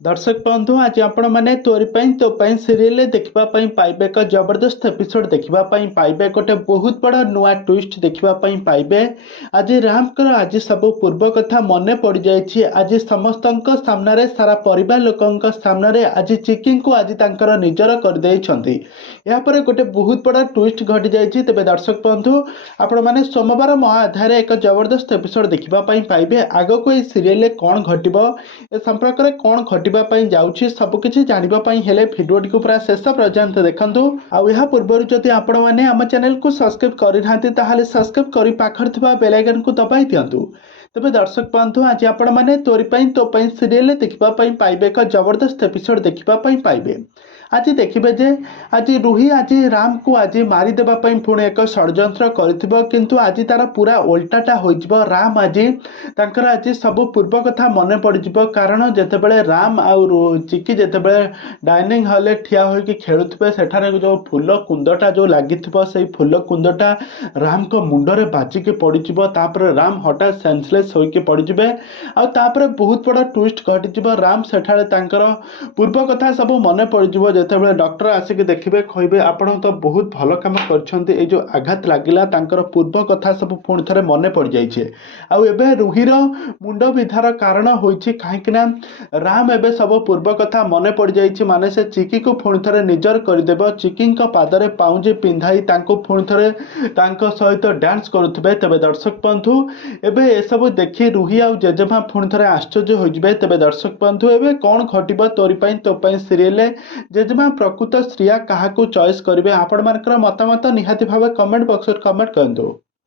दर्शक बंधु आज आपण मैंने तोरी तो सीरियल देखा पाइबे एक जबरदस्त एपिसोड देखा पाइबे गोटे बहुत बड़ा नुआ ट्विस्ट देखा पाइबे। आज राम आज सब पूर्व कथा मन पड़ जाए। आज समस्त सामने सारा परिवार लोकों सामने आज चिकी को आज निजर कर गोटे बहुत बड़ा ट्विस्ट घटी जाए। तेज दर्शक बंधु आपण मैंने सोमवार आधार एक जबरदस्त एपिसोड देखा पाइबे। आग को ये सीरियल कौन घटब ए संपर्क में कौन घटवाई जाऊँगी सबकिछि जानापी हेले भिडियोटी को पूरा शेष पर्यंत देखूँ। आउ पूर्व जदि आपण मैंने आम चैनल को सब्सक्राइब करना सब्सक्राइब कर पाखर बेल आइकन को दबाई दिंतु। तेज दर्शक बंधु आज आपण मैंने तोरी तो सीरियल देखा पाइबे एक जबरदस्त एपिसोड देखा पाइबे। आज देखिए जे आज रूही आज राम को आज मारिदेवाई पुणी एक षड्यंत्र किंतु आज तार पूरा उल्टाटा हो राम आज तांकर आज सब पूर्व कथा मन पड़ज कारण जितेबले राम आउ चिकी जितेबले डाइनिंग हॉल ठिया होकर खेलुवे सेठारे जो फूल कुंदटा जो लगी से फूल कुंदटा राम को मुंडरे बाजिकी पड़पर राम हठात सेंसलेस होकर पड़े आउे बहुत बड़ा ट्विस्ट घटी राम सेठारे तांकर पूर्व कथा सब मन पड़ जितेबाला डॉक्टर आसिक देखिए कहे आपण तो बहुत भल कम कर जो आघात लगिला तांकर पूर्व कथा सब पुणी थे मन पड़ जाए। आउ रूहीर मुंड विधार कारण होइछि कहीं राम एबे सब पूर्व कथा मन पड़ जाए माने से चिकी को पुणी थे निजर करदेव चिकी पादरे पाउंजी पिंधाई पुणी थे सहित डांस करुवे। तेज दर्शक बंधु एबे एसबू देखी रूही आउ जेजेमा पुणी थे आश्चर्य हो जाए। तेज दर्शक बंधु एबे कौन घटब तोरी तो सीरियल जेजेमा प्रकृत श्रिया क्या चॉइस करेंगे आपण मान मतामत निहाती भाव कमेंट बॉक्स कमेंट करते।